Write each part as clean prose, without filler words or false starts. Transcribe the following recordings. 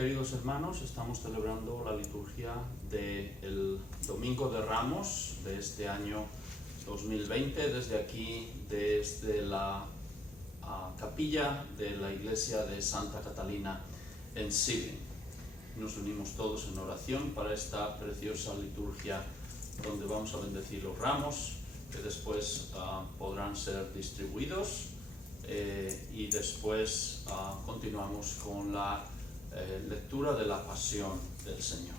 Queridos hermanos, estamos celebrando la liturgia del Domingo de Ramos de este año 2020, desde aquí, desde la capilla de la iglesia de Santa Catalina en Sibiu. Nos unimos todos en oración para esta preciosa liturgia donde vamos a bendecir los ramos que después podrán ser distribuidos y después continuamos con la lectura de la pasión del Señor.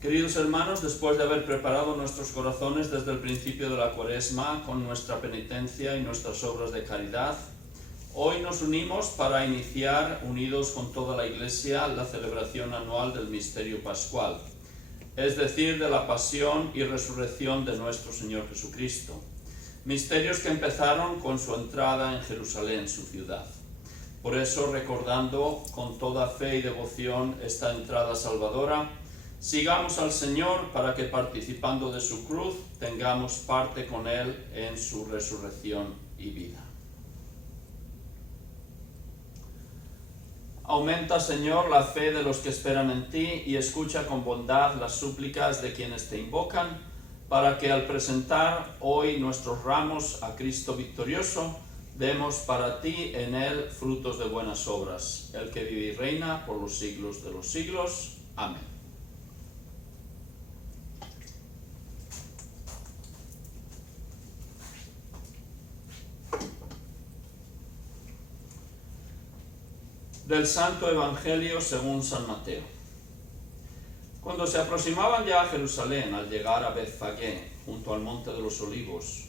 Queridos hermanos, después de haber preparado nuestros corazones desde el principio de la Cuaresma con nuestra penitencia y nuestras obras de caridad, hoy nos unimos para iniciar, unidos con toda la Iglesia, la celebración anual del Misterio Pascual, es decir, de la pasión y resurrección de nuestro Señor Jesucristo. Misterios que empezaron con su entrada en Jerusalén, su ciudad. Por eso, recordando con toda fe y devoción esta entrada salvadora, sigamos al Señor para que, participando de su cruz, tengamos parte con Él en su resurrección y vida. Aumenta, Señor, la fe de los que esperan en ti y escucha con bondad las súplicas de quienes te invocan, para que al presentar hoy nuestros ramos a Cristo victorioso, demos para ti en Él frutos de buenas obras, el que vive y reina por los siglos de los siglos. Amén. Del Santo Evangelio según San Mateo. Cuando se aproximaban ya a Jerusalén, al llegar a Betfagé, junto al monte de los Olivos,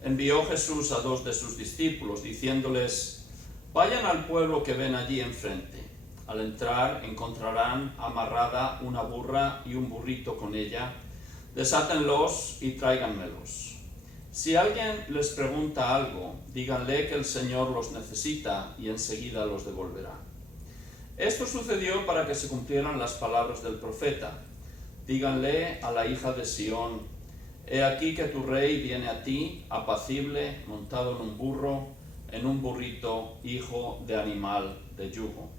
envió Jesús a 2 de sus discípulos, diciéndoles: vayan al pueblo que ven allí enfrente. Al entrar encontrarán amarrada una burra y un burrito con ella. Desátenlos y tráiganmelos. Si alguien les pregunta algo, díganle que el Señor los necesita y enseguida los devolverá. Esto sucedió para que se cumplieran las palabras del profeta. Díganle a la hija de Sión: he aquí que tu rey viene a ti, apacible, montado en un burro, en un burrito, hijo de animal de yugo.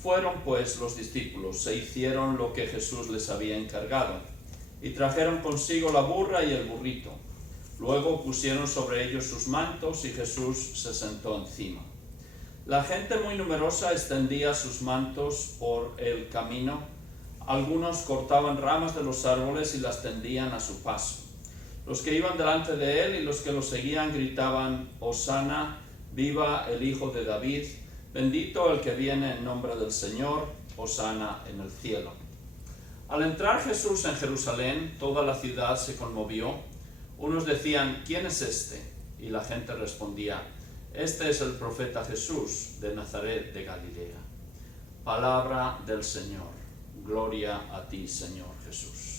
Fueron pues los discípulos, se hicieron lo que Jesús les había encargado, y trajeron consigo la burra y el burrito. Luego pusieron sobre ellos sus mantos y Jesús se sentó encima. La gente muy numerosa extendía sus mantos por el camino. Algunos cortaban ramas de los árboles y las tendían a su paso. Los que iban delante de él y los que lo seguían gritaban: Hosana, viva el Hijo de David, bendito el que viene en nombre del Señor, Hosana en el cielo. Al entrar Jesús en Jerusalén, toda la ciudad se conmovió. Unos decían: ¿quién es este? Y la gente respondía: este es el profeta Jesús de Nazaret de Galilea. Palabra del Señor. Gloria a ti, Señor Jesús.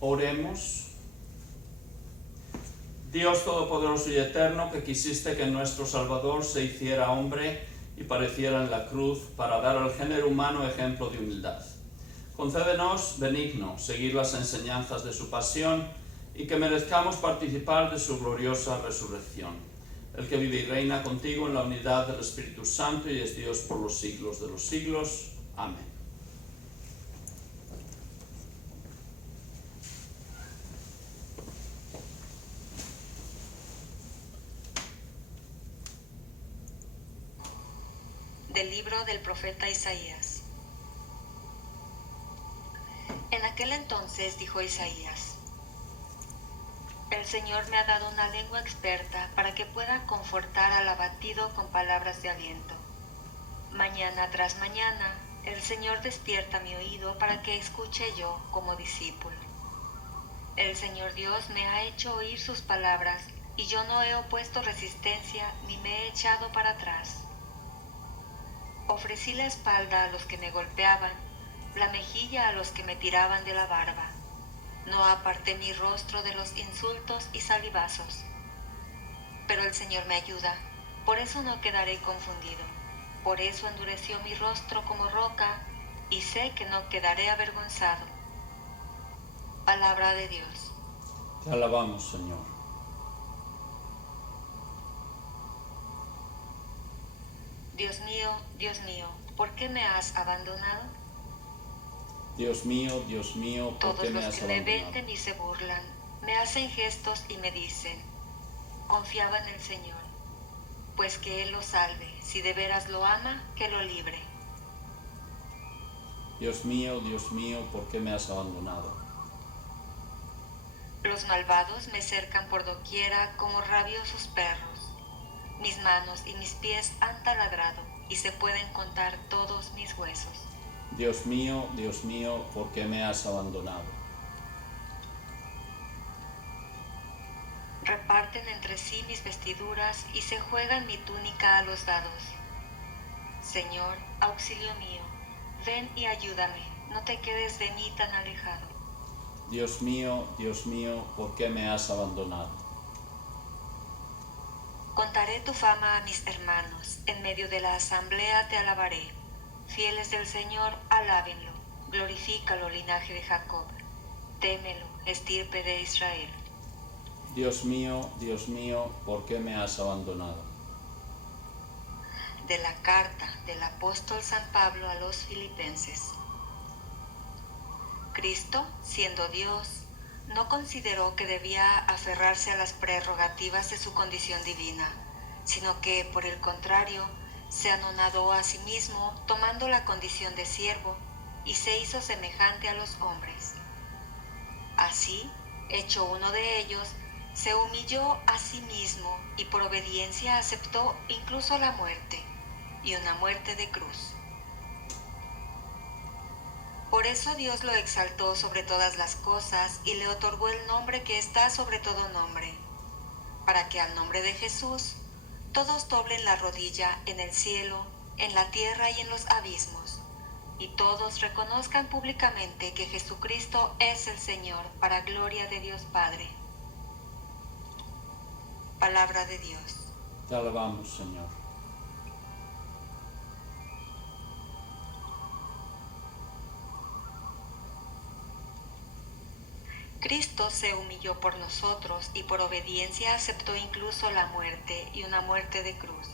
Oremos. Dios Todopoderoso y Eterno, que quisiste que nuestro Salvador se hiciera hombre y pareciera en la cruz para dar al género humano ejemplo de humildad. Concédenos, benigno, seguir las enseñanzas de su pasión y que merezcamos participar de su gloriosa resurrección. El que vive y reina contigo en la unidad del Espíritu Santo y es Dios por los siglos de los siglos. Amén. Del libro del profeta Isaías. En aquel entonces dijo Isaías: El Señor me ha dado una lengua experta para que pueda confortar al abatido con palabras de aliento. Mañana tras mañana, el Señor despierta mi oído para que escuche yo como discípulo. El Señor Dios me ha hecho oír sus palabras y yo no he opuesto resistencia ni me he echado para atrás. Ofrecí la espalda a los que me golpeaban, la mejilla a los que me tiraban de la barba. No aparté mi rostro de los insultos y salivazos. Pero el Señor me ayuda, por eso no quedaré confundido. Por eso endureció mi rostro como roca y sé que no quedaré avergonzado. Palabra de Dios. Te alabamos, Señor. Dios mío, ¿por qué me has abandonado? Dios mío, ¿por Todos qué me los has que me abandonado? ven y se burlan, me hacen gestos y me dicen, confiaba en el Señor, pues que Él lo salve, si de veras lo ama, que lo libre. Dios mío, ¿por qué me has abandonado? Los malvados me cercan por doquiera como rabiosos perros. Mis manos y mis pies han taladrado y se pueden contar todos mis huesos. Dios mío, ¿por qué me has abandonado? Reparten entre sí mis vestiduras y se juegan mi túnica a los dados. Señor, auxilio mío, ven y ayúdame, no te quedes de mí tan alejado. Dios mío, ¿por qué me has abandonado? Contaré tu fama a mis hermanos, en medio de la asamblea te alabaré. Fieles del Señor, alábenlo, glorifícalo, linaje de Jacob. Témelo, estirpe de Israel. Dios mío, ¿por qué me has abandonado? De la carta del apóstol San Pablo a los Filipenses. Cristo, siendo Dios, no consideró que debía aferrarse a las prerrogativas de su condición divina, sino que, por el contrario, se anonadó a sí mismo tomando la condición de siervo y se hizo semejante a los hombres. Así, hecho uno de ellos, se humilló a sí mismo y por obediencia aceptó incluso la muerte, y una muerte de cruz. Por eso Dios lo exaltó sobre todas las cosas y le otorgó el nombre que está sobre todo nombre, para que al nombre de Jesús todos doblen la rodilla en el cielo, en la tierra y en los abismos, y todos reconozcan públicamente que Jesucristo es el Señor, para gloria de Dios Padre. Palabra de Dios. Te alabamos, Señor. Cristo se humilló por nosotros y por obediencia aceptó incluso la muerte y una muerte de cruz.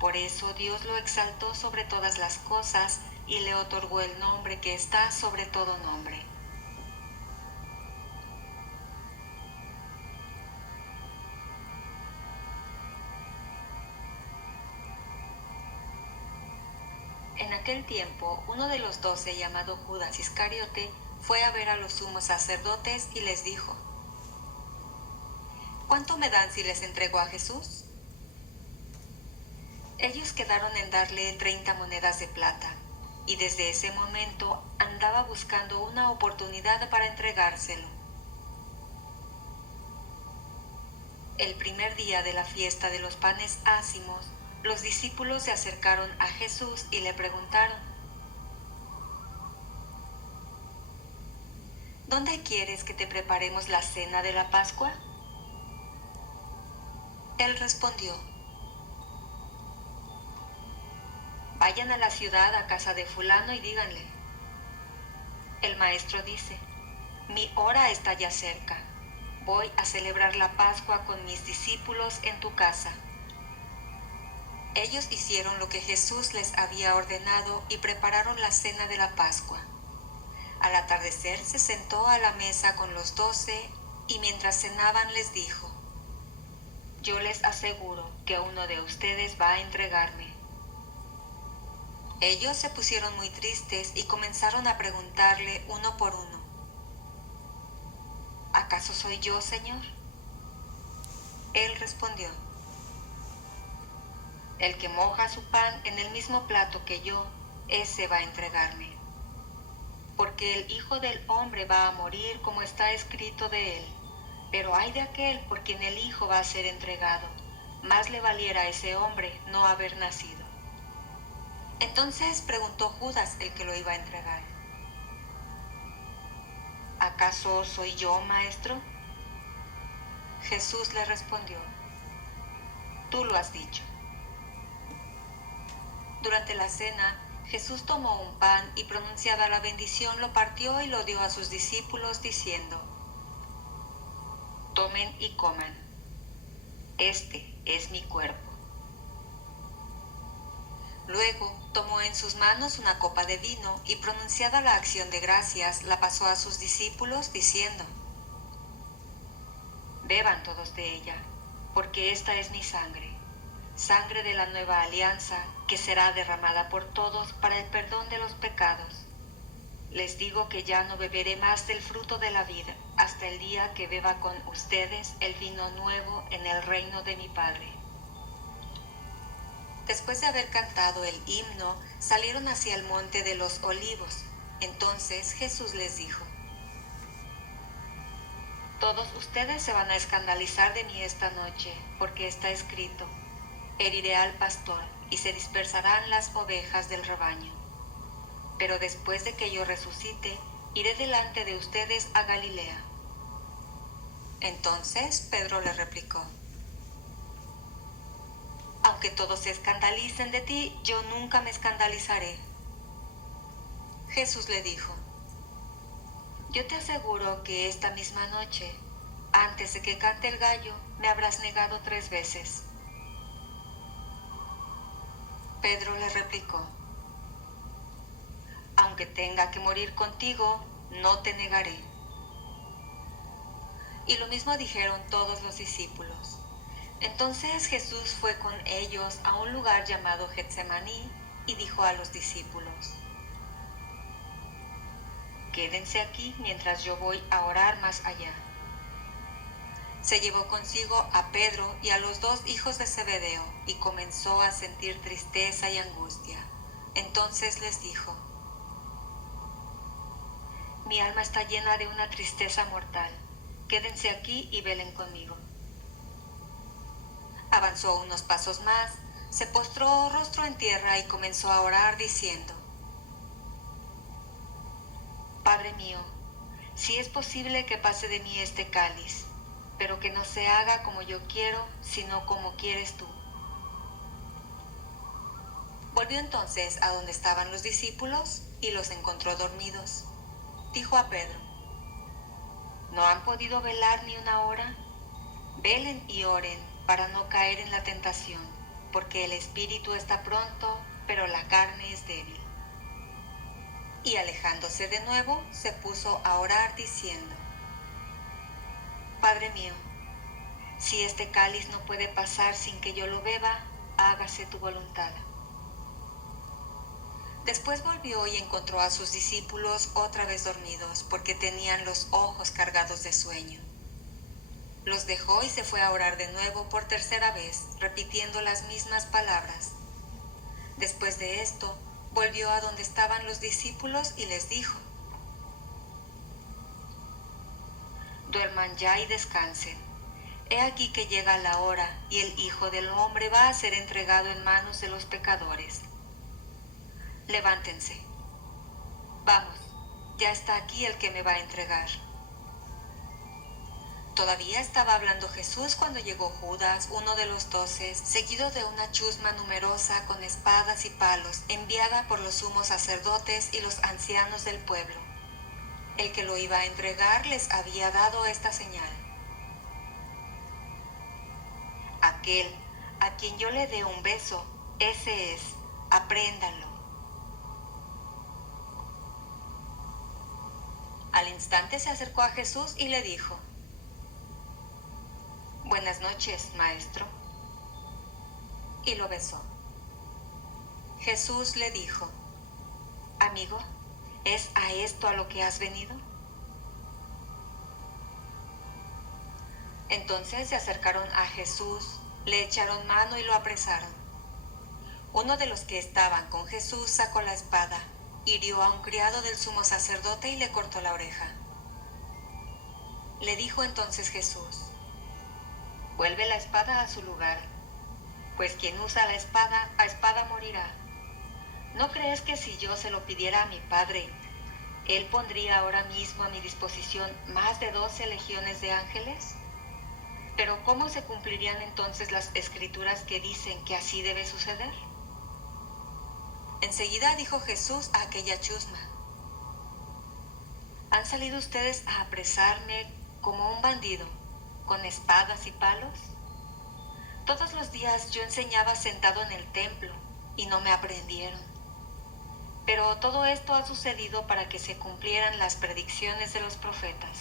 Por eso Dios lo exaltó sobre todas las cosas y le otorgó el nombre que está sobre todo nombre. En aquel tiempo, uno de los 12, llamado Judas Iscariote, fue a ver a los sumos sacerdotes y les dijo: ¿Cuánto me dan si les entrego a Jesús? Ellos quedaron en darle 30 monedas de plata, y desde ese momento andaba buscando una oportunidad para entregárselo. El primer día de la fiesta de los panes ácimos, los discípulos se acercaron a Jesús y le preguntaron: ¿Dónde quieres que te preparemos la cena de la Pascua? Él respondió: Vayan a la ciudad a casa de fulano y díganle: el maestro dice, mi hora está ya cerca, voy a celebrar la Pascua con mis discípulos en tu casa. Ellos hicieron lo que Jesús les había ordenado y prepararon la cena de la Pascua. Al atardecer se sentó a la mesa con los 12 y mientras cenaban les dijo: yo les aseguro que uno de ustedes va a entregarme. Ellos se pusieron muy tristes y comenzaron a preguntarle uno por uno: ¿acaso soy yo, Señor? Él respondió: el que moja su pan en el mismo plato que yo, ese va a entregarme. Porque el Hijo del Hombre va a morir como está escrito de él. Pero ay de aquel por quien el Hijo va a ser entregado. Más le valiera a ese hombre no haber nacido. Entonces preguntó Judas, el que lo iba a entregar: ¿acaso soy yo, maestro? Jesús le respondió: tú lo has dicho. Durante la cena, Jesús tomó un pan y, pronunciada la bendición, lo partió y lo dio a sus discípulos, diciendo: tomen y coman, este es mi cuerpo. Luego tomó en sus manos una copa de vino y, pronunciada la acción de gracias, la pasó a sus discípulos, diciendo: beban todos de ella, porque esta es mi sangre, sangre de la nueva alianza, que será derramada por todos para el perdón de los pecados. Les digo que ya no beberé más del fruto de la vida, hasta el día que beba con ustedes el vino nuevo en el reino de mi Padre. Después de haber cantado el himno, salieron hacia el monte de los Olivos. Entonces Jesús les dijo: todos ustedes se van a escandalizar de mí esta noche, porque está escrito: heriré al pastor y se dispersarán las ovejas del rebaño. Pero después de que yo resucite, iré delante de ustedes a Galilea. Entonces Pedro le replicó: aunque todos se escandalicen de ti, yo nunca me escandalizaré. Jesús le dijo: yo te aseguro que esta misma noche, antes de que cante el gallo, me habrás negado 3 veces. Pedro le replicó: aunque tenga que morir contigo, no te negaré. Y lo mismo dijeron todos los discípulos. Entonces Jesús fue con ellos a un lugar llamado Getsemaní y dijo a los discípulos: quédense aquí mientras yo voy a orar más allá. Se llevó consigo a Pedro y a los 2 hijos de Zebedeo y comenzó a sentir tristeza y angustia. Entonces les dijo: mi alma está llena de una tristeza mortal. Quédense aquí y velen conmigo. Avanzó unos pasos más, se postró rostro en tierra y comenzó a orar diciendo: Padre mío, si es posible que pase de mí este cáliz, pero que no se haga como yo quiero, sino como quieres tú. Volvió entonces a donde estaban los discípulos y los encontró dormidos. Dijo a Pedro: ¿no han podido velar ni una hora? Velen y oren para no caer en la tentación, porque el espíritu está pronto, pero la carne es débil. Y alejándose de nuevo, se puso a orar diciendo: Padre mío, si este cáliz no puede pasar sin que yo lo beba, hágase tu voluntad. Después volvió y encontró a sus discípulos otra vez dormidos, porque tenían los ojos cargados de sueño. Los dejó y se fue a orar de nuevo por 3ª vez, repitiendo las mismas palabras. Después de esto, volvió a donde estaban los discípulos y les dijo: duerman ya y descansen. He aquí que llega la hora y el Hijo del Hombre va a ser entregado en manos de los pecadores. Levántense. Vamos, ya está aquí el que me va a entregar. Todavía estaba hablando Jesús cuando llegó Judas, uno de los 12, seguido de una chusma numerosa con espadas y palos, enviada por los sumos sacerdotes y los ancianos del pueblo. El que lo iba a entregar les había dado esta señal: aquel a quien yo le dé un beso, ese es, apréndanlo. Al instante se acercó a Jesús y le dijo: Buenas noches, maestro. Y lo besó. Jesús le dijo: Amigo, ¿es a esto a lo que has venido? Entonces se acercaron a Jesús, le echaron mano y lo apresaron. Uno de los que estaban con Jesús sacó la espada, hirió a un criado del sumo sacerdote y le cortó la oreja. Le dijo entonces Jesús: vuelve la espada a su lugar, pues quien usa la espada, a espada morirá. ¿No crees que si yo se lo pidiera a mi Padre, Él pondría ahora mismo a mi disposición más de 12 legiones de ángeles? Pero ¿cómo se cumplirían entonces las escrituras que dicen que así debe suceder? Enseguida dijo Jesús a aquella chusma: ¿han salido ustedes a apresarme como un bandido, con espadas y palos? Todos los días yo enseñaba sentado en el templo y no me aprendieron. Pero todo esto ha sucedido para que se cumplieran las predicciones de los profetas.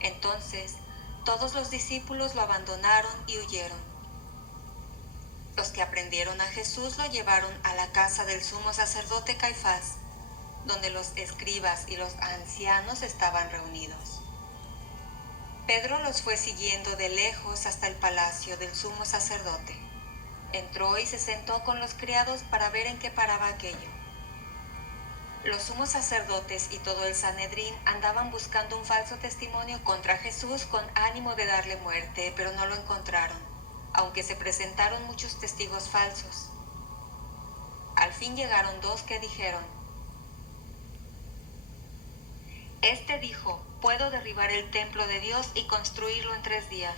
Entonces, todos los discípulos lo abandonaron y huyeron. Los que aprendieron a Jesús lo llevaron a la casa del sumo sacerdote Caifás, donde los escribas y los ancianos estaban reunidos. Pedro los fue siguiendo de lejos hasta el palacio del sumo sacerdote. Entró y se sentó con los criados para ver en qué paraba aquello. Los sumos sacerdotes y todo el Sanedrín andaban buscando un falso testimonio contra Jesús con ánimo de darle muerte, pero no lo encontraron, aunque se presentaron muchos testigos falsos. Al fin llegaron 2 que dijeron: este dijo, puedo derribar el templo de Dios y construirlo en 3 días.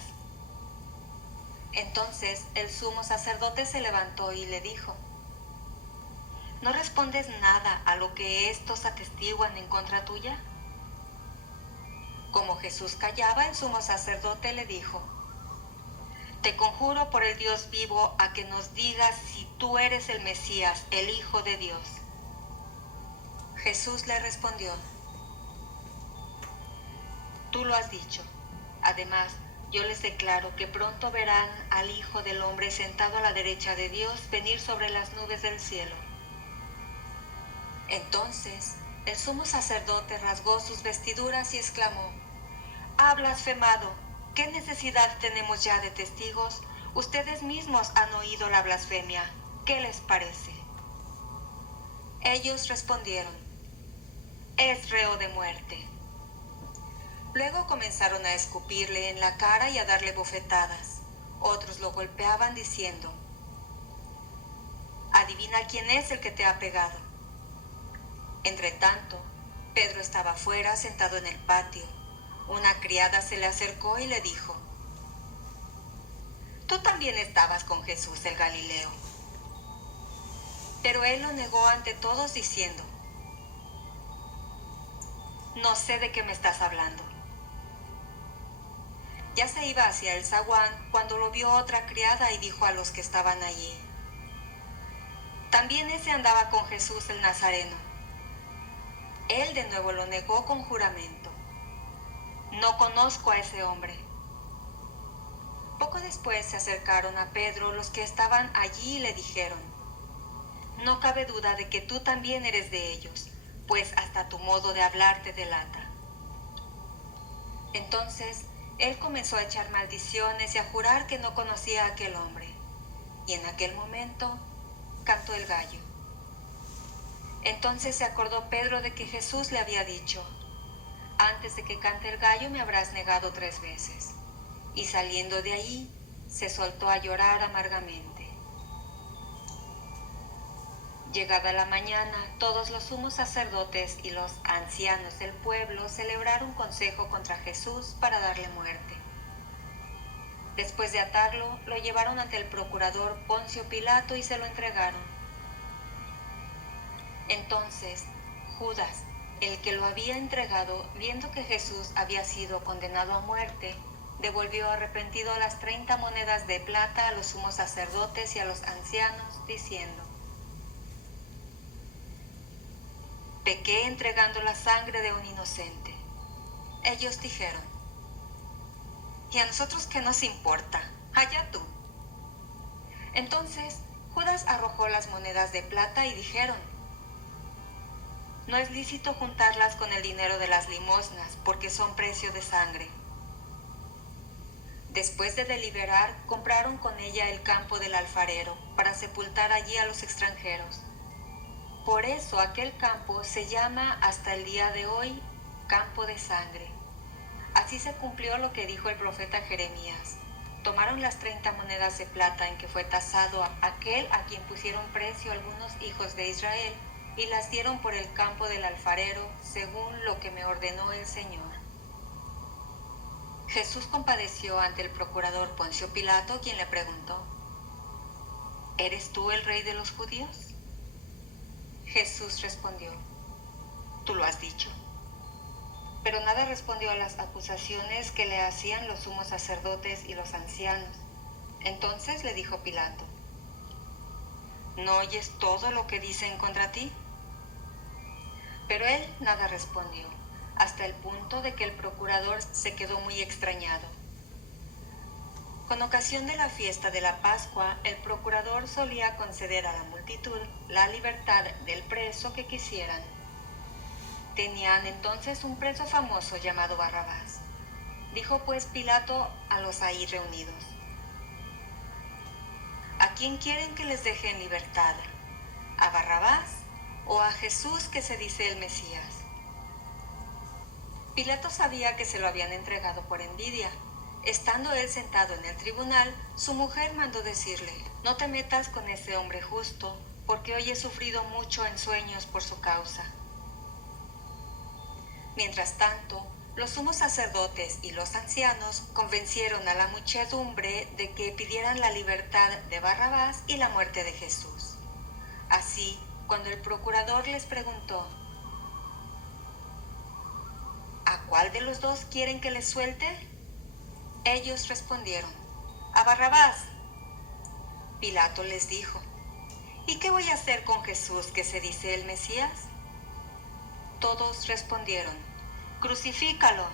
Entonces el sumo sacerdote se levantó y le dijo: ¿no respondes nada a lo que estos atestiguan en contra tuya? Como Jesús callaba, el sumo sacerdote le dijo: te conjuro por el Dios vivo a que nos digas si tú eres el Mesías, el Hijo de Dios. Jesús le respondió: tú lo has dicho. Además, yo les declaro que pronto verán al Hijo del Hombre sentado a la derecha de Dios venir sobre las nubes del cielo. Entonces, el sumo sacerdote rasgó sus vestiduras y exclamó: ha blasfemado. ¿Qué necesidad tenemos ya de testigos? Ustedes mismos han oído la blasfemia. ¿Qué les parece? Ellos respondieron: es reo de muerte. Luego comenzaron a escupirle en la cara y a darle bofetadas. Otros lo golpeaban diciendo: adivina quién es el que te ha pegado. Entretanto, Pedro estaba fuera sentado en el patio. Una criada se le acercó y le dijo: tú también estabas con Jesús el Galileo. Pero él lo negó ante todos diciendo: no sé de qué me estás hablando. Ya se iba hacia el zaguán cuando lo vio otra criada y dijo a los que estaban allí: también ese andaba con Jesús el Nazareno. Él de nuevo lo negó con juramento: no conozco a ese hombre. Poco después se acercaron a Pedro los que estaban allí y le dijeron: no cabe duda de que tú también eres de ellos, pues hasta tu modo de hablar te delata. Entonces él comenzó a echar maldiciones y a jurar que no conocía a aquel hombre. Y en aquel momento cantó el gallo. Entonces se acordó Pedro de que Jesús le había dicho: antes de que cante el gallo me habrás negado 3 veces. Y saliendo de allí, se soltó a llorar amargamente. Llegada la mañana, todos los sumos sacerdotes y los ancianos del pueblo celebraron consejo contra Jesús para darle muerte. Después de atarlo, lo llevaron ante el procurador Poncio Pilato y se lo entregaron. Entonces, Judas, el que lo había entregado, viendo que Jesús había sido condenado a muerte, devolvió arrepentido las 30 monedas de plata a los sumos sacerdotes y a los ancianos, diciendo: pequé entregando la sangre de un inocente. Ellos dijeron: ¿y a nosotros qué nos importa? Allá tú. Entonces Judas arrojó las monedas de plata y dijeron: no es lícito juntarlas con el dinero de las limosnas, porque son precio de sangre. Después de deliberar, compraron con ella el campo del alfarero para sepultar allí a los extranjeros. Por eso aquel campo se llama hasta el día de hoy Campo de Sangre. Así se cumplió lo que dijo el profeta Jeremías. Tomaron las 30 monedas de plata en que fue tasado aquel a quien pusieron precio algunos hijos de Israel y las dieron por el campo del alfarero según lo que me ordenó el Señor. Jesús compadeció ante el procurador Poncio Pilato, quien le preguntó: ¿Eres tú el rey de los judíos? Jesús respondió: Tú lo has dicho. Pero nada respondió a las acusaciones que le hacían los sumos sacerdotes y los ancianos. Entonces le dijo Pilato: ¿No oyes todo lo que dicen contra ti? Pero él nada respondió, hasta el punto de que el procurador se quedó muy extrañado. Con ocasión de la fiesta de la Pascua, el procurador solía conceder a la multitud la libertad del preso que quisieran. Tenían entonces un preso famoso llamado Barrabás. Dijo pues Pilato a los ahí reunidos: ¿A quién quieren que les deje en libertad? ¿A Barrabás o a Jesús, que se dice el Mesías? Pilato sabía que se lo habían entregado por envidia. Estando él sentado en el tribunal, su mujer mandó decirle: No te metas con ese hombre justo, porque hoy he sufrido mucho en sueños por su causa. Mientras tanto, los sumos sacerdotes y los ancianos convencieron a la muchedumbre de que pidieran la libertad de Barrabás y la muerte de Jesús. Así, cuando el procurador les preguntó: ¿A cuál de los dos quieren que les suelte? Ellos respondieron: a Barrabás. Pilato les dijo: ¿Y qué voy a hacer con Jesús, que se dice el Mesías? Todos respondieron: crucifícalo.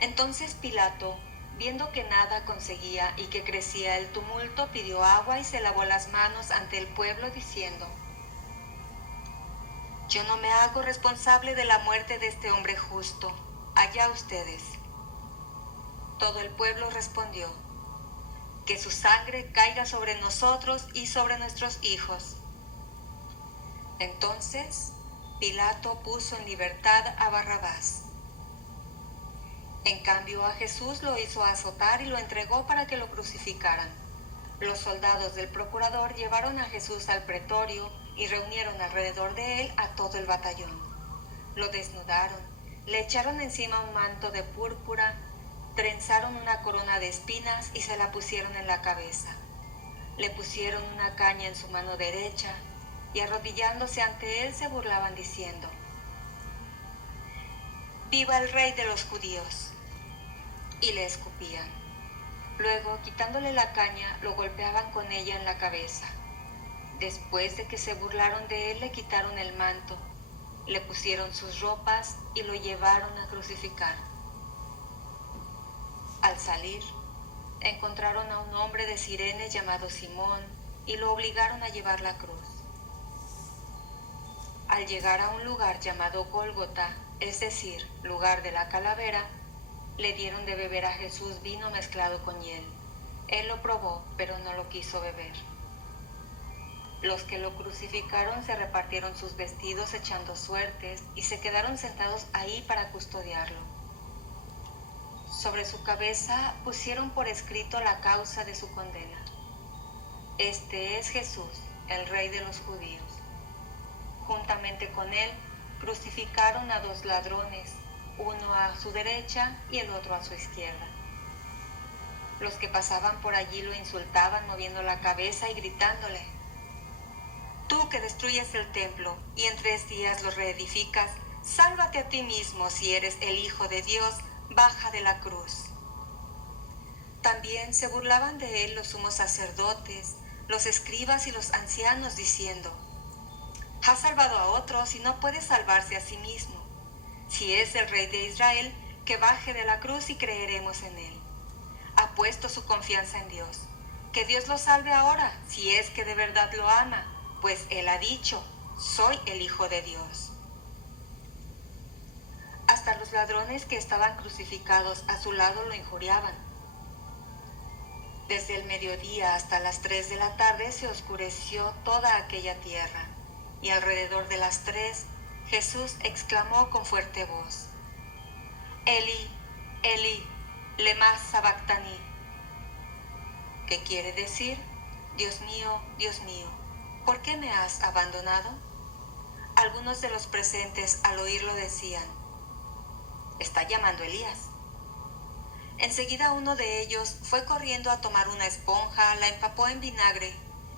Entonces Pilato, viendo que nada conseguía y que crecía el tumulto, pidió agua y se lavó las manos ante el pueblo, diciendo: Yo no me hago responsable de la muerte de este hombre justo. Allá ustedes. Todo el pueblo respondió: que su sangre caiga sobre nosotros y sobre nuestros hijos. Entonces Pilato puso en libertad a Barrabás. En cambio a Jesús lo hizo azotar y lo entregó para que lo crucificaran. Los soldados del procurador llevaron a Jesús al pretorio y reunieron alrededor de él a todo el batallón. Lo desnudaron, le echaron encima un manto de púrpura, trenzaron una corona de espinas y se la pusieron en la cabeza. Le pusieron una caña en su mano derecha y arrodillándose ante él se burlaban diciendo: ¡Viva el rey de los judíos! Y le escupían. Luego, quitándole la caña, lo golpeaban con ella en la cabeza. Después de que se burlaron de él, le quitaron el manto, le pusieron sus ropas y lo llevaron a crucificar. Al salir, encontraron a un hombre de Cirene llamado Simón y lo obligaron a llevar la cruz. Al llegar a un lugar llamado Gólgota, es decir, lugar de la calavera, le dieron de beber a Jesús vino mezclado con hiel. Él lo probó, pero no lo quiso beber. Los que lo crucificaron se repartieron sus vestidos echando suertes y se quedaron sentados ahí para custodiarlo. Sobre su cabeza pusieron por escrito la causa de su condena: Este es Jesús, el Rey de los judíos. Juntamente con él crucificaron a 2 ladrones, uno a su derecha y el otro a su izquierda. Los que pasaban por allí lo insultaban moviendo la cabeza y gritándole: Tú que destruyes el templo y en 3 días lo reedificas, sálvate a ti mismo si eres el Hijo de Dios, baja de la cruz. También se burlaban de él los sumos sacerdotes, los escribas y los ancianos, diciendo: Ha salvado a otros y no puede salvarse a sí mismo. Si es el Rey de Israel, que baje de la cruz y creeremos en él. Ha puesto su confianza en Dios. Que Dios lo salve ahora, si es que de verdad lo ama, pues él ha dicho: Soy el Hijo de Dios. Hasta Hasta los ladrones que estaban crucificados a su lado lo injuriaban. Desde el mediodía hasta las 3 de la tarde se oscureció toda aquella tierra, y alrededor de las 3 Jesús exclamó con fuerte voz: Eli, Eli, lema sabactani, que quiere decir: Dios mío, ¿por qué me has abandonado? Algunos de los presentes al oírlo decían: está llamando Elías. Enseguida uno de ellos fue corriendo a tomar una esponja, la empapó en vinagre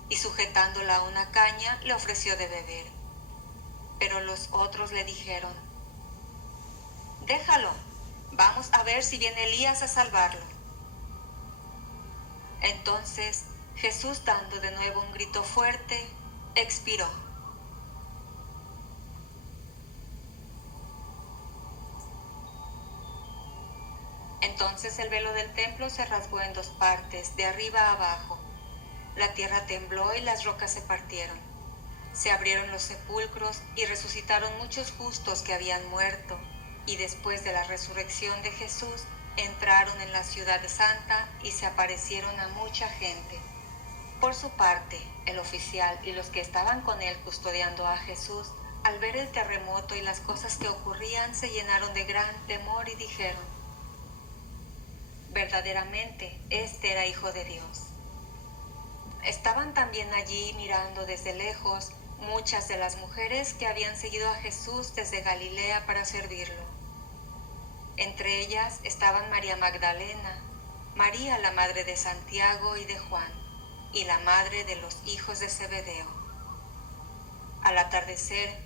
y sujetándola a una caña le ofreció de beber. Pero los otros le dijeron: déjalo, vamos a ver si viene Elías a salvarlo. Entonces Jesús, dando de nuevo un grito fuerte, expiró. Entonces el velo del templo se rasgó en 2 partes, de arriba a abajo. La tierra tembló y las rocas se partieron. Se abrieron los sepulcros y resucitaron muchos justos que habían muerto, y después de la resurrección de Jesús entraron en la ciudad santa y se aparecieron a mucha gente. Por su parte, el oficial y los que estaban con él custodiando a Jesús, al ver el terremoto y las cosas que ocurrían, se llenaron de gran temor y dijeron: verdaderamente, este era Hijo de Dios. Estaban también allí mirando desde lejos muchas de las mujeres que habían seguido a Jesús desde Galilea para servirlo. Entre ellas estaban María Magdalena, María la madre de Santiago y de Juan, y la madre de los hijos de Zebedeo. Al atardecer,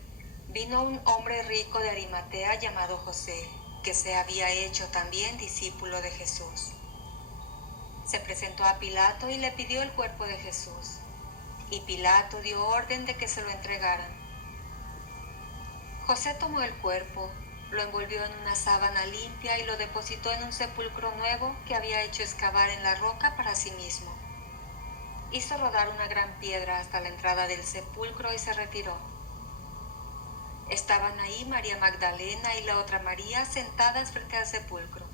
vino un hombre rico de Arimatea llamado José, que se había hecho también discípulo de Jesús. Se presentó a Pilato y le pidió el cuerpo de Jesús, y Pilato dio orden de que se lo entregaran. José tomó el cuerpo, lo envolvió en una sábana limpia y lo depositó en un sepulcro nuevo que había hecho excavar en la roca para sí mismo. Hizo rodar una gran piedra hasta la entrada del sepulcro y se retiró. Estaban ahí María Magdalena y la otra María sentadas frente al sepulcro.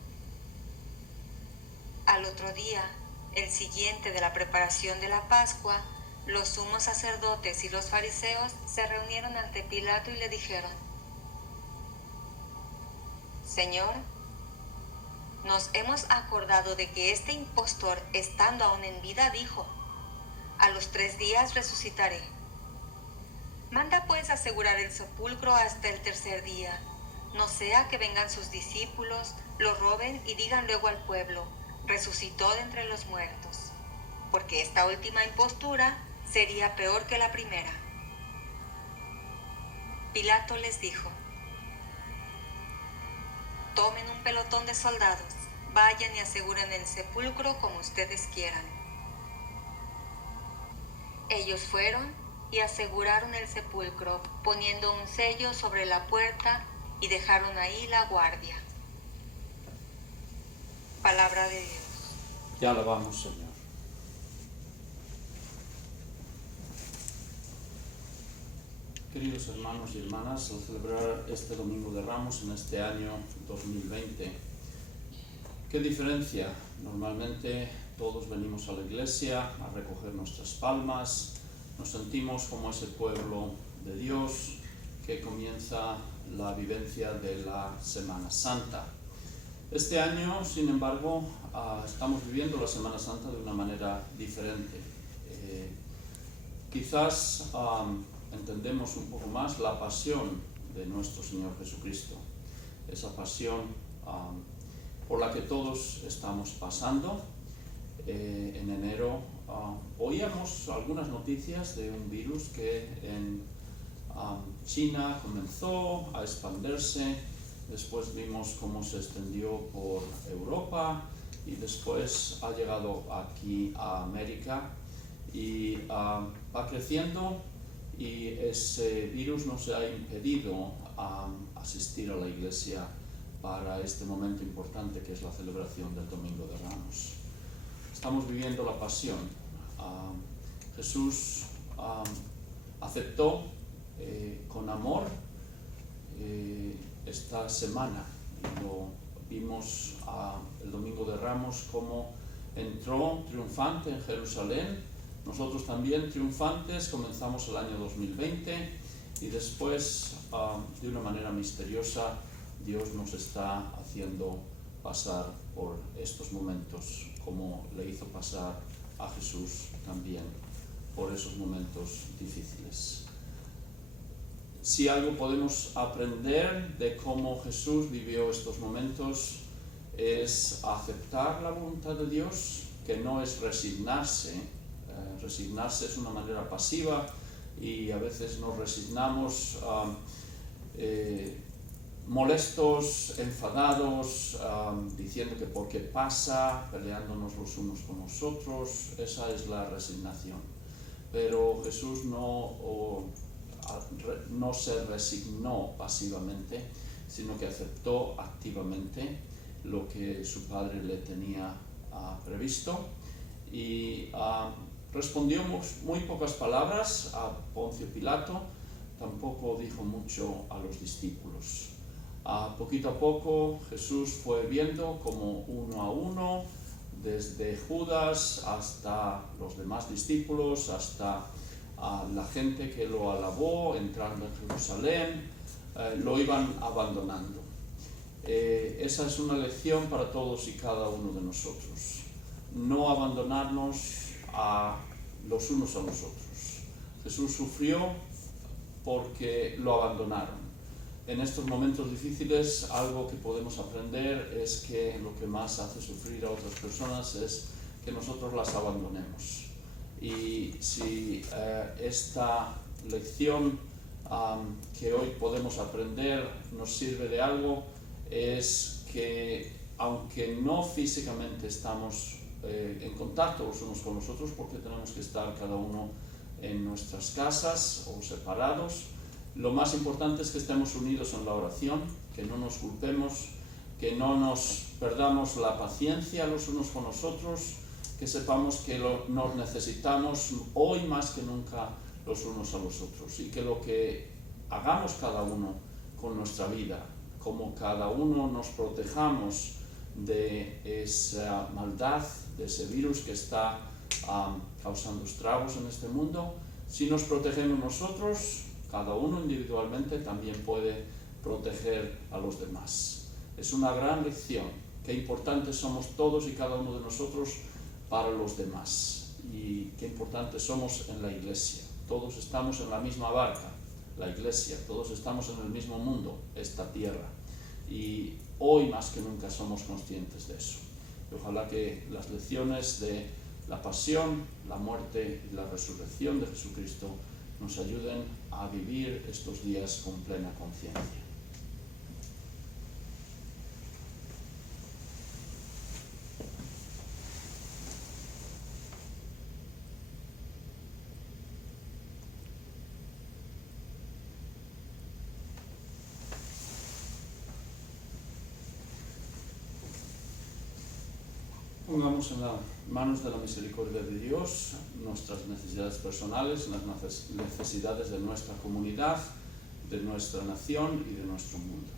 Al otro día, el siguiente de la preparación de la Pascua, los sumos sacerdotes y los fariseos se reunieron ante Pilato y le dijeron: Señor, nos hemos acordado de que este impostor, estando aún en vida, dijo: a los 3 días resucitaré. Manda pues asegurar el sepulcro hasta el 3er día, no sea que vengan sus discípulos, lo roben y digan luego al pueblo: resucitó de entre los muertos, porque esta última impostura sería peor que la primera. Pilato les dijo: tomen un pelotón de soldados, vayan y aseguren el sepulcro como ustedes quieran. Ellos fueron y aseguraron el sepulcro, poniendo un sello sobre la puerta, y dejaron ahí la guardia. Palabra de Dios. Te alabamos, Señor. Queridos hermanos y hermanas, al celebrar este Domingo de Ramos en este año 2020, ¿qué diferencia? Normalmente todos venimos a la iglesia a recoger nuestras palmas, nos sentimos como ese pueblo de Dios que comienza la vivencia de la Semana Santa. Este año, sin embargo, estamos viviendo la Semana Santa de una manera diferente. Quizás entendemos un poco más la pasión de nuestro Señor Jesucristo, esa pasión por la que todos estamos pasando. En enero oíamos algunas noticias de un virus que en China comenzó a expandirse, después vimos cómo se extendió por Europa y después ha llegado aquí a América y va creciendo, y ese virus nos ha impedido asistir a la iglesia para este momento importante que es la celebración del Domingo de Ramos. Estamos viviendo la pasión. Jesús aceptó con amor esta semana y lo vimos el Domingo de Ramos, cómo entró triunfante en Jerusalén. Nosotros también triunfantes comenzamos el año 2020 y después, de una manera misteriosa, Dios nos está haciendo pasar por estos momentos, como le hizo pasar a Jesús también por esos momentos difíciles. Si algo podemos aprender de cómo Jesús vivió estos momentos es aceptar la voluntad de Dios, que no es resignarse. Resignarse es una manera pasiva y a veces nos resignamos molestos, enfadados, diciendo que por qué pasa, peleándonos los unos con los otros. Esa es la resignación. Pero Jesús no se resignó pasivamente, sino que aceptó activamente lo que su Padre le tenía previsto y respondió muy pocas palabras a Poncio Pilato, tampoco dijo mucho a los discípulos. Poquito a poco Jesús fue viendo como uno a uno, desde Judas hasta los demás discípulos, hasta la gente que lo alabó entrando en Jerusalén, lo iban abandonando. Esa es una lección para todos y cada uno de nosotros. No abandonarnos a los unos a los otros. Jesús sufrió porque lo abandonaron. En estos momentos difíciles, algo que podemos aprender es que lo que más hace sufrir a otras personas es que nosotros las abandonemos. Y si esta lección que hoy podemos aprender nos sirve de algo, es que aunque no físicamente estamos en contacto los unos con los otros, porque tenemos que estar cada uno en nuestras casas o separados, lo más importante es que estemos unidos en la oración, que no nos culpemos, que no nos perdamos la paciencia los unos con los otros, que sepamos que nos necesitamos hoy más que nunca los unos a los otros, y que lo que hagamos cada uno con nuestra vida, como cada uno nos protejamos de esa maldad, de ese virus que está causando estragos en este mundo, si nos protegemos nosotros, cada uno individualmente también puede proteger a los demás. Es una gran lección, qué importantes somos todos y cada uno de nosotros para los demás, y qué importantes somos en la Iglesia. Todos estamos en la misma barca, la Iglesia, todos estamos en el mismo mundo, esta tierra, y hoy más que nunca somos conscientes de eso. Y ojalá que las lecciones de la pasión, la muerte y la resurrección de Jesucristo nos ayuden a vivir estos días con plena conciencia. Pongamos en las manos de la misericordia de Dios nuestras necesidades personales, las necesidades de nuestra comunidad, de nuestra nación y de nuestro mundo.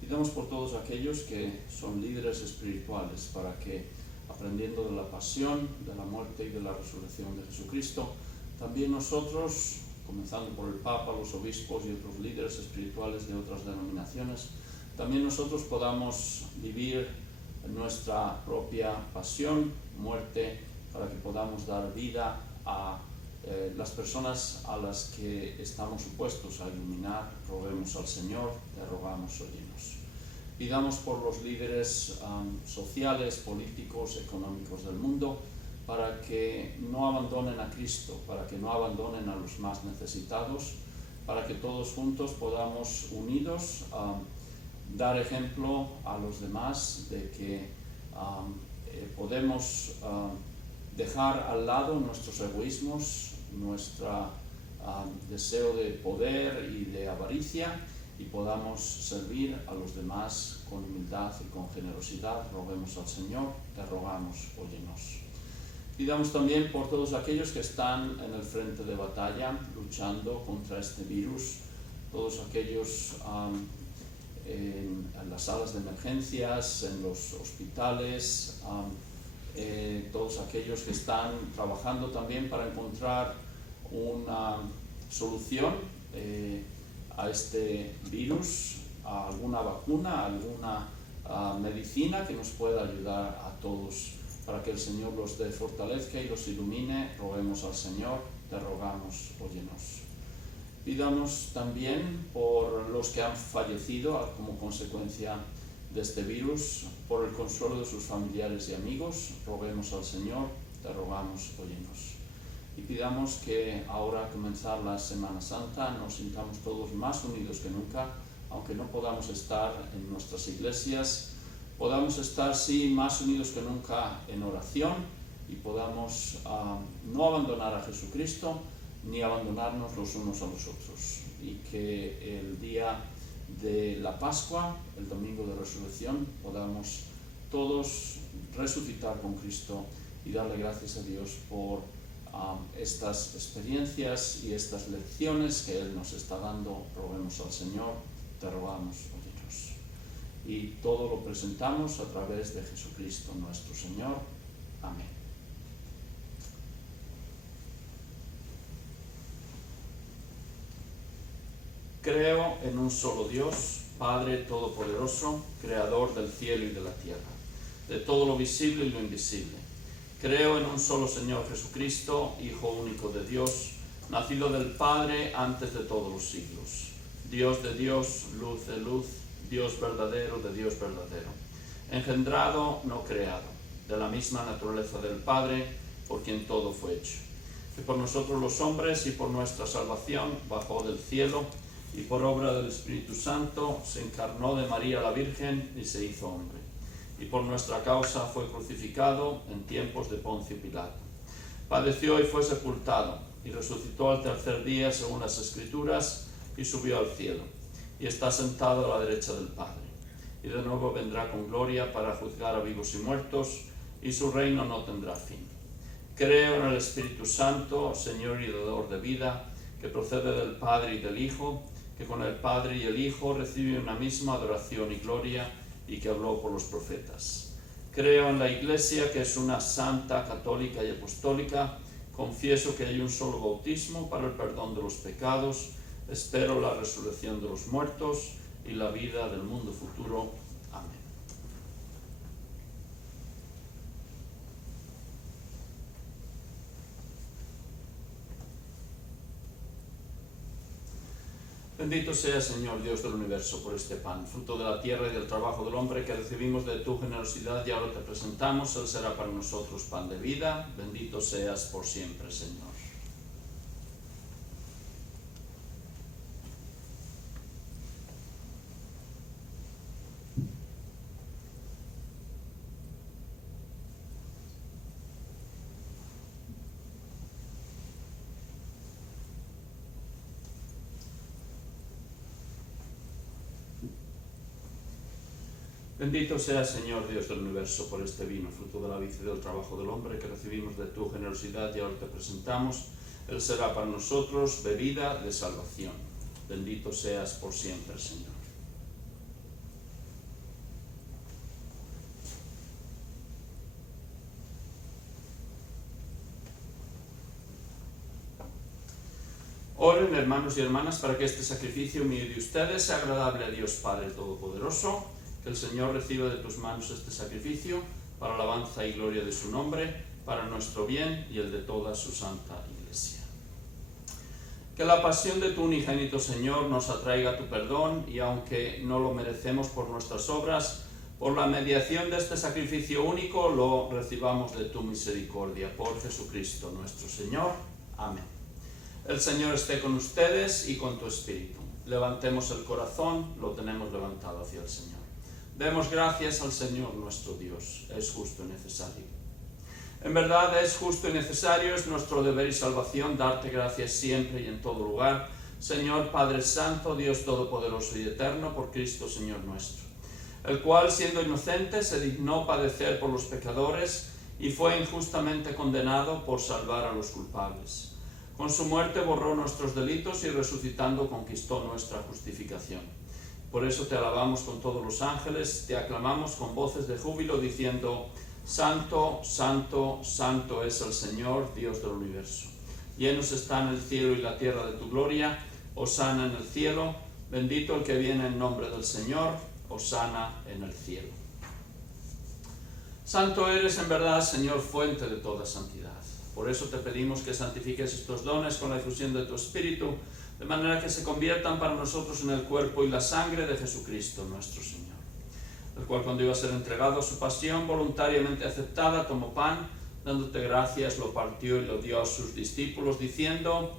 Pidamos por todos aquellos que son líderes espirituales para que, aprendiendo de la pasión, de la muerte y de la resurrección de Jesucristo, también nosotros, comenzando por el Papa, los obispos y otros líderes espirituales de otras denominaciones, también nosotros podamos vivir nuestra propia pasión, muerte, para que podamos dar vida a las personas a las que estamos supuestos a iluminar. Roguemos al Señor, te rogamos, óyenos. Pidamos por los líderes sociales, políticos, económicos del mundo, para que no abandonen a Cristo, para que no abandonen a los más necesitados, para que todos juntos podamos, unidos, dar ejemplo a los demás de que podemos dejar al lado nuestros egoísmos, nuestro deseo de poder y de avaricia, y podamos servir a los demás con humildad y con generosidad. Roguemos al Señor, te rogamos, óyenos. Pidamos también por todos aquellos que están en el frente de batalla, luchando contra este virus, todos aquellos en las salas de emergencias, en los hospitales, todos aquellos que están trabajando también para encontrar una solución a este virus, a alguna vacuna, a alguna medicina que nos pueda ayudar a todos, para que el Señor los dé fortaleza y los ilumine. Roguemos al Señor, te rogamos, óyenos. Pidamos también por los que han fallecido como consecuencia de este virus, por el consuelo de sus familiares y amigos. Roguemos al Señor, te rogamos, óyenos. Y pidamos que ahora, al comenzar la Semana Santa, nos sintamos todos más unidos que nunca, aunque no podamos estar en nuestras iglesias, podamos estar sí más unidos que nunca en oración y podamos no abandonar a Jesucristo ni abandonarnos los unos a los otros. Y que el día de la Pascua, el domingo de resurrección, podamos todos resucitar con Cristo y darle gracias a Dios por estas experiencias y estas lecciones que Él nos está dando. Roguemos al Señor, te rogamos, óyenos. Y todo lo presentamos a través de Jesucristo nuestro Señor. Amén. Creo en un solo Dios, Padre Todopoderoso, Creador del cielo y de la tierra, de todo lo visible y lo invisible. Creo en un solo Señor Jesucristo, Hijo único de Dios, nacido del Padre antes de todos los siglos. Dios de Dios, luz de luz, Dios verdadero de Dios verdadero. Engendrado, no creado, de la misma naturaleza del Padre, por quien todo fue hecho. Que por nosotros los hombres y por nuestra salvación bajó del cielo, y por obra del Espíritu Santo se encarnó de María la Virgen y se hizo hombre. Y por nuestra causa fue crucificado en tiempos de Poncio Pilato. Padeció y fue sepultado, y resucitó al tercer día según las Escrituras, y subió al cielo, y está sentado a la derecha del Padre. Y de nuevo vendrá con gloria para juzgar a vivos y muertos, y su reino no tendrá fin. Creo en el Espíritu Santo, Señor y dador de vida, que procede del Padre y del Hijo, que con el Padre y el Hijo recibe una misma adoración y gloria, y que habló por los profetas. Creo en la Iglesia, que es una santa, católica y apostólica. Confieso que hay un solo bautismo para el perdón de los pecados. Espero la resurrección de los muertos y la vida del mundo futuro. Amén. Bendito sea, Señor, Dios del universo, por este pan, fruto de la tierra y del trabajo del hombre, que recibimos de tu generosidad y ahora te presentamos. Él será para nosotros pan de vida. Bendito seas por siempre, Señor. Bendito sea, Señor, Dios del universo, por este vino, fruto de la vid y del trabajo del hombre, que recibimos de tu generosidad y ahora te presentamos. Él será para nosotros bebida de salvación. Bendito seas por siempre, Señor. Oren, hermanos y hermanas, para que este sacrificio mío y de ustedes sea agradable a Dios Padre Todopoderoso. Que el Señor reciba de tus manos este sacrificio para alabanza y gloria de su nombre, para nuestro bien y el de toda su santa Iglesia. Que la pasión de tu unigénito Señor nos atraiga a tu perdón y, aunque no lo merecemos por nuestras obras, por la mediación de este sacrificio único lo recibamos de tu misericordia. Por Jesucristo nuestro Señor. Amén. El Señor esté con ustedes y con tu espíritu. Levantemos el corazón, lo tenemos levantado hacia el Señor. Demos gracias al Señor nuestro Dios, es justo y necesario. En verdad es justo y necesario, es nuestro deber y salvación darte gracias siempre y en todo lugar, Señor Padre Santo, Dios Todopoderoso y Eterno, por Cristo Señor nuestro, el cual, siendo inocente, se dignó padecer por los pecadores y fue injustamente condenado por salvar a los culpables. Con su muerte borró nuestros delitos y resucitando conquistó nuestra justificación. por eso te alabamos con todos los ángeles, te aclamamos con voces de júbilo, diciendo: Santo, santo, santo es el Señor, Dios del universo. Llenos están el cielo y la tierra de tu gloria. Hosana en el cielo. Bendito el que viene en nombre del Señor. Hosana en el cielo. Santo eres en verdad, Señor, fuente de toda santidad. Por eso te pedimos que santifiques estos dones con la efusión de tu Espíritu, de manera que se conviertan para nosotros en el cuerpo y la sangre de Jesucristo nuestro Señor, el cual, cuando iba a ser entregado a su pasión voluntariamente aceptada, tomó pan, dándote gracias, lo partió y lo dio a sus discípulos, diciendo: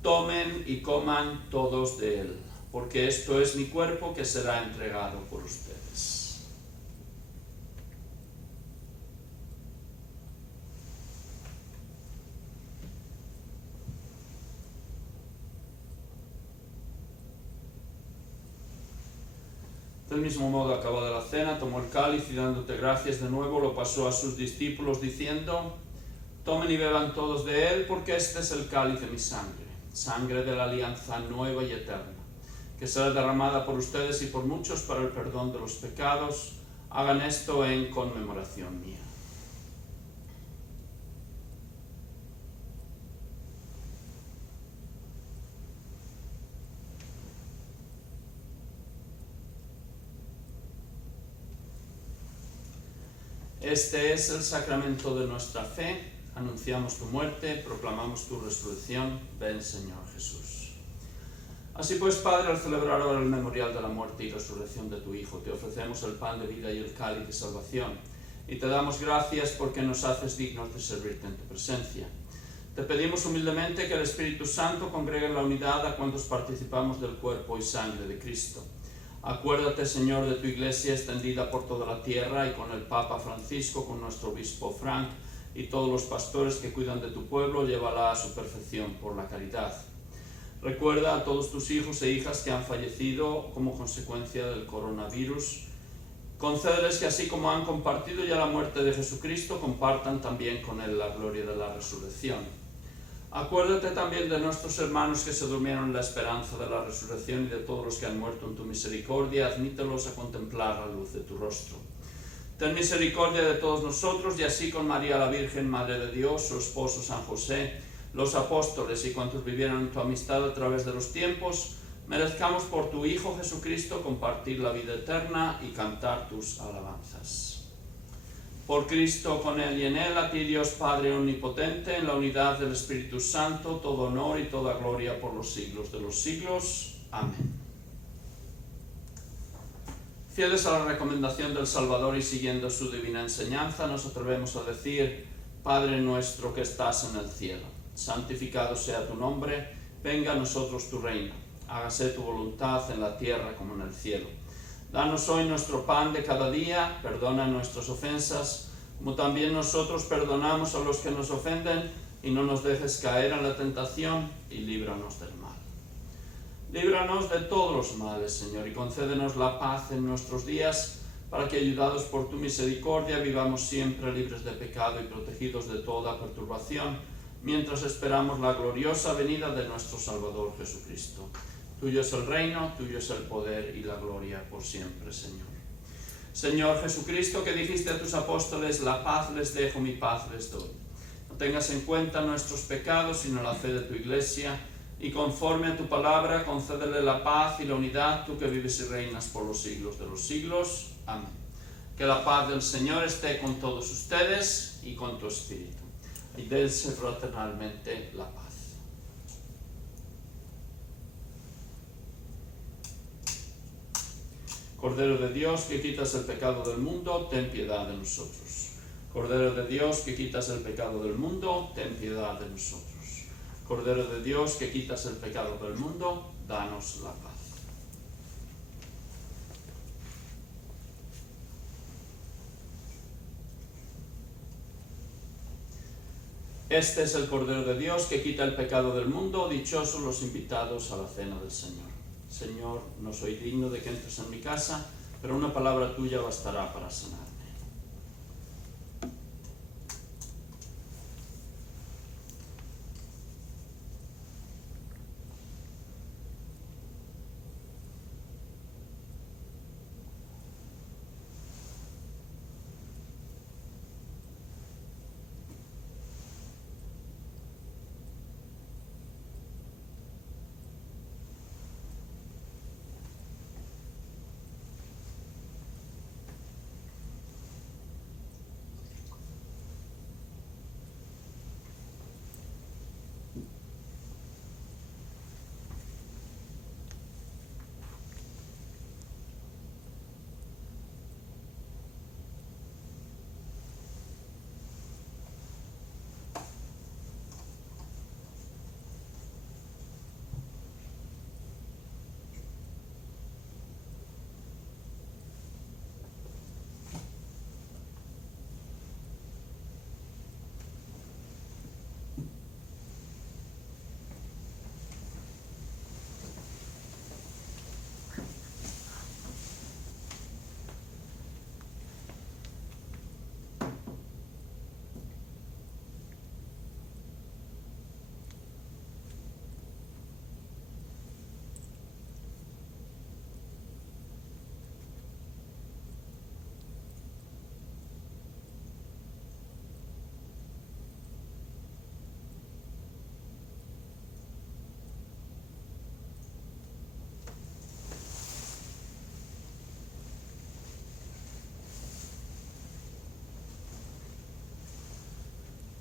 tomen y coman todos de él, porque esto es mi cuerpo que será entregado por ustedes. Del mismo modo, acabada la cena, tomó el cáliz y, dándote gracias de nuevo, lo pasó a sus discípulos, diciendo: tomen y beban todos de él, porque este es el cáliz de mi sangre, sangre de la alianza nueva y eterna, que será derramada por ustedes y por muchos para el perdón de los pecados. Hagan esto en conmemoración mía. Este es el sacramento de nuestra fe. Anunciamos tu muerte, proclamamos tu resurrección. Ven, Señor Jesús. Así pues, Padre, al celebrar ahora el memorial de la muerte y resurrección de tu Hijo, te ofrecemos el pan de vida y el cáliz de salvación, y te damos gracias porque nos haces dignos de servirte en tu presencia. Te pedimos humildemente que el Espíritu Santo congregue en la unidad a cuantos participamos del cuerpo y sangre de Cristo. Acuérdate, Señor, de tu Iglesia extendida por toda la tierra, y con el Papa Francisco, con nuestro obispo Frank y todos los pastores que cuidan de tu pueblo, llévala a su perfección por la caridad. Recuerda a todos tus hijos e hijas que han fallecido como consecuencia del coronavirus. Concédeles que, así como han compartido ya la muerte de Jesucristo, compartan también con él la gloria de la resurrección. Acuérdate también de nuestros hermanos que se durmieron en la esperanza de la resurrección, y de todos los que han muerto en tu misericordia. Admítelos a contemplar la luz de tu rostro. Ten misericordia de todos nosotros, y así con María la Virgen, Madre de Dios, su esposo San José, los apóstoles y cuantos vivieron en tu amistad a través de los tiempos, merezcamos por tu Hijo Jesucristo compartir la vida eterna y cantar tus alabanzas. Por Cristo, con Él y en Él, a ti, Dios Padre omnipotente, en la unidad del Espíritu Santo, todo honor y toda gloria por los siglos de los siglos. Amén. Fieles a la recomendación del Salvador y siguiendo su divina enseñanza, nos atrevemos a decir: Padre nuestro que estás en el cielo, santificado sea tu nombre, venga a nosotros tu reino, hágase tu voluntad en la tierra como en el cielo. Danos hoy nuestro pan de cada día, perdona nuestras ofensas, como también nosotros perdonamos a los que nos ofenden, y no nos dejes caer en la tentación, y líbranos del mal. Líbranos de todos los males, Señor, y concédenos la paz en nuestros días, para que, ayudados por tu misericordia, vivamos siempre libres de pecado y protegidos de toda perturbación, mientras esperamos la gloriosa venida de nuestro Salvador Jesucristo. Tuyo es el reino, tuyo es el poder y la gloria por siempre, Señor. Señor Jesucristo, que dijiste a tus apóstoles: la paz les dejo, mi paz les doy. No tengas en cuenta nuestros pecados, sino la fe de tu Iglesia, y conforme a tu palabra, concédele la paz y la unidad, tú que vives y reinas por los siglos de los siglos. Amén. Que la paz del Señor esté con todos ustedes y con tu espíritu. Y dense fraternalmente la paz. Cordero de Dios, que quitas el pecado del mundo, ten piedad de nosotros. Cordero de Dios, que quitas el pecado del mundo, ten piedad de nosotros. Cordero de Dios, que quitas el pecado del mundo, danos la paz. Este es el Cordero de Dios, que quita el pecado del mundo. Dichosos los invitados a la cena del Señor. Señor, no soy digno de que entres en mi casa, pero una palabra tuya bastará para sanarme.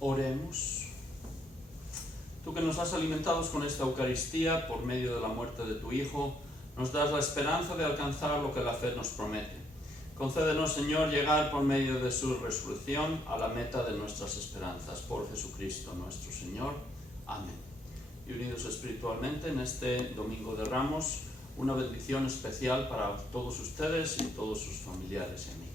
Oremos. Tú que nos has alimentado con esta Eucaristía por medio de la muerte de tu Hijo, nos das la esperanza de alcanzar lo que la fe nos promete. Concédenos, Señor, llegar por medio de su resurrección a la meta de nuestras esperanzas. Por Jesucristo nuestro Señor. Amén. Y unidos espiritualmente en este Domingo de Ramos, una bendición especial para todos ustedes y todos sus familiares y amigos.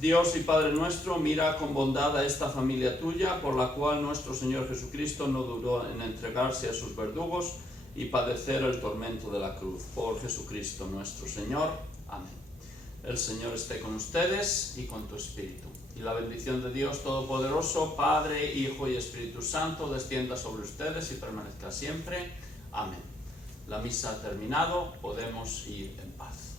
Dios y Padre nuestro, mira con bondad a esta familia tuya, por la cual nuestro Señor Jesucristo no dudó en entregarse a sus verdugos y padecer el tormento de la cruz. Por Jesucristo nuestro Señor. Amén. El Señor esté con ustedes y con tu espíritu. Y la bendición de Dios Todopoderoso, Padre, Hijo y Espíritu Santo, descienda sobre ustedes y permanezca siempre. Amén. La misa ha terminado, podemos ir en paz.